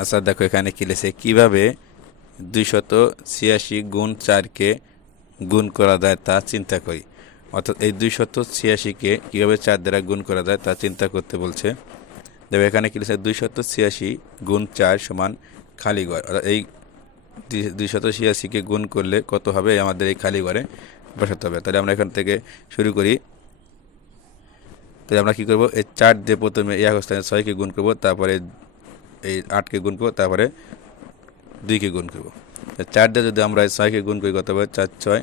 আচ্ছা দেখো এখানে কি লেছে কীভাবে দুইশত ছিয়াশি গুণ চারকে গুণ করা যায় তা চিন্তা করি। অর্থাৎ এই দুইশত ছিয়াশিকে কীভাবে চার দ্বারা গুণ করা যায় তা চিন্তা করতে বলছে। দেখো এখানে কি লিখেছে? দুইশত ছিয়াশি গুণ চার সমান খালি ঘর। অর্থাৎ এই দুইশত ছিয়াশিকে গুণ করলে কত হবে? আমাদের এই খালি ঘরে বসাতে হবে। তাহলে আমরা এখান থেকে শুরু করি। তাহলে আমরা কী করব? এই চার দিয়ে প্রথমে এই অবস্থানে ছয়কে গুণ করব। তারপরে এই আটকে গুণ করব, তারপরে দুইকে গুণ করব। তা চার দিয়ে যদি আমরা ছয়কে গুণ করি, কত হবে? চার, ছয়,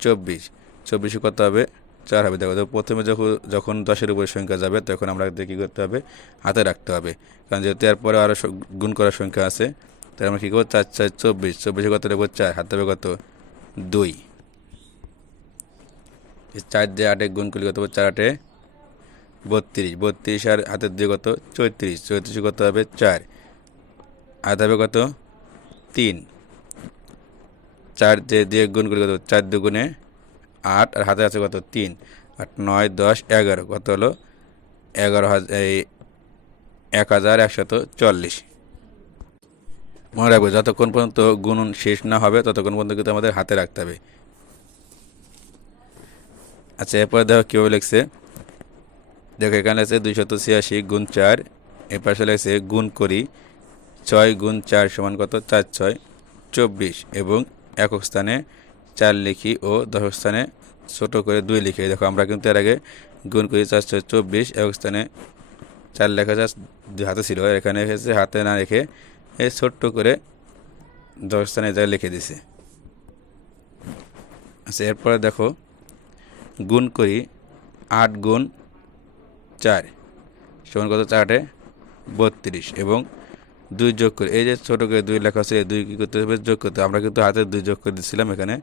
চব্বিশ। চব্বিশে কত হবে? চার হবে। দেখো প্রথমে যখন যখন দশের উপরে সংখ্যা যাবে, তখন আমরা কী করতে হবে? হাতে রাখতে হবে। কারণ যেহেতু এরপরে আরও গুণ করার সংখ্যা আছে, তাহলে আমরা কী করব? চার চার চব্বিশ। চব্বিশে কত রাখব? চার। হাতে হবে কত? দুই। চার দিয়ে আটে গুণ করলে কত হবে? চার আটে বত্রিশ। বত্রিশ আর হাতের দিয়ে কত? চৌত্রিশ। চৌত্রিশে কত হবে? চার। হাতে হবে কত? তিন। চার দিয়ে দিয়ে গুণ করে কত? চার দুগুণে আট, আর হাতে আছে কত? তিন। আট, নয়, দশ, এগারো। কত হলো? এগারো হাজার এই এক হাজার একশত চল্লিশ। মনে রাখবে, যতক্ষণ পর্যন্ত গুণন শেষ না হবে, ততক্ষণ পর্যন্ত কিন্তু আমাদের হাতে রাখতে হবে। আচ্ছা এরপরে দেখো কীভাবে লিখছে। দেখো, এখানে আছে দুইশত ছিয়াশি গুণ চার এ পাশে লেগেছে গুণ করি। ছয় গুণ চার সমান কত? চার, ছয়, চব্বিশ। এবং একক স্থানে চার লিখি ও দশক স্থানে ছোট করে দুই লিখি। দেখো, আমরা কিন্তু এর আগে গুণ করি চার, ছয়, চব্বিশ। একক স্থানে চার লেখা চার হাতে ছিল। এখানে এসেছে হাতে না রেখে এ ছোট্ট করে দশ স্থানে যা লিখে দিছে। আচ্ছা এরপরে দেখো, গুণ করি আট গুণ চার। সমান কত? চারটে বত্রিশ। এবং দুই যোগ করে। এই যে ছোটো করে দুই লেখা আছে দুই কী করতে হবে? যোগ করতে আমরা কিন্তু হাতে দুই যোগ করে দিচ্ছিলাম এখানে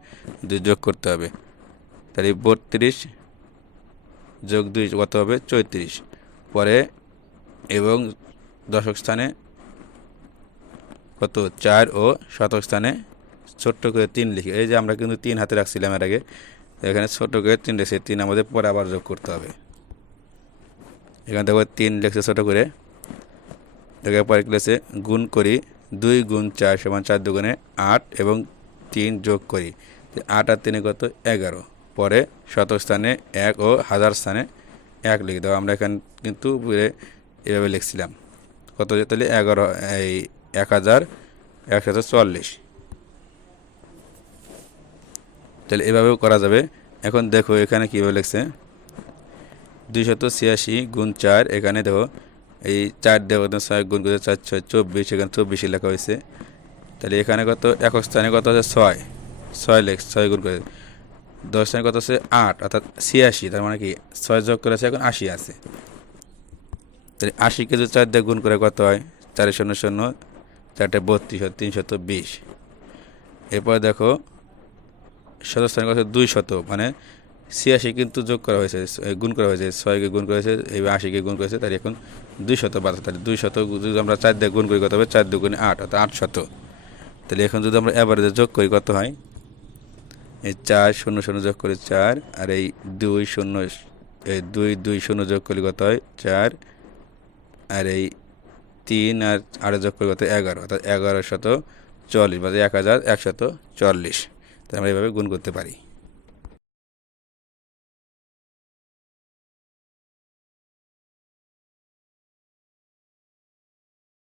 দুই যোগ করতে হবে। তাহলে বত্রিশ যোগ দুই কত হবে? চৌত্রিশ। পরে এবং দশক স্থানে কত? চার ও শতক স্থানে ছোট্ট করে তিন লিখি। এই যে আমরা কিন্তু তিন হাতে রাখছিলাম এর আগে। এখানে ছোট করে তিন লেখছে। তিন আমাদের পরে আবার যোগ করতে হবে। এখানে দেখো তিন লেখছে ছোটো করে। দেখে পরে ক্লাসে গুণ করি দুই গুণ চার সমান চার দুগুণে আট এবং তিন যোগ করি। আট আর তিনে কত? এগারো। পরে শত স্থানে এক ও হাজার স্থানে এক লিখে দেবো। আমরা এখানে কিন্তু এভাবে লিখছিলাম। কত তাহলে এগারো, এই এক হাজার একশত চুয়াল্লিশ। তাহলে এভাবেও করা যাবে। এখন দেখো এখানে কীভাবে লিখছে? দুইশত ছিয়াশি গুণ চার এখানে দেখো এই চার দেখো ছয় গুণ করে চার ছয়, চব্বিশ, এখানে চব্বিশে লেখা হয়েছে। তাহলে এখানে কত, একক স্থানে কত আছে? ছয়। ছয় লেখ, ছয় গুণ করে। দশ স্থানে কত আছে? আট, অর্থাৎ ছিয়াশি, তার মানে কি? ছয় যোগ করে আছে এখন আশি আছে। তাহলে আশিকে যদি চার দিয়ে গুণ করে কত হয়? চারে শূন্য শূন্য, চারটে বত্রিশ তিনশত বিশ। এরপর দেখো, শত স্থানে কত দুই শত মানে ছিয়াশি কিন্তু যোগ করা হয়েছে, গুণ করা হয়েছে, ছয়কে গুণ করেছে এই আশিকে গুণ করেছে তার এখন দুই শত বারো তাহলে দুই শত যদি আমরা চার দিয়ে গুণ করি কত হবে? চার দুগুণে আট, অর্থাৎ আট শত। তাহলে এখন যদি আমরা অ্যাভারেজে যোগ করি, কত হয়? এই চার শূন্য শূন্য যোগ করি চার, আর এই দুই শূন্য এই দুই দুই শূন্য যোগ করি কত হয়? চার, আর এই তিন আর আট যোগ করি কত? এগারো, অর্থাৎ এগারো শত চল্লিশ, বা এক হাজার একশত চল্লিশ। তাহলে আমরা এভাবে গুণ করতে পারি।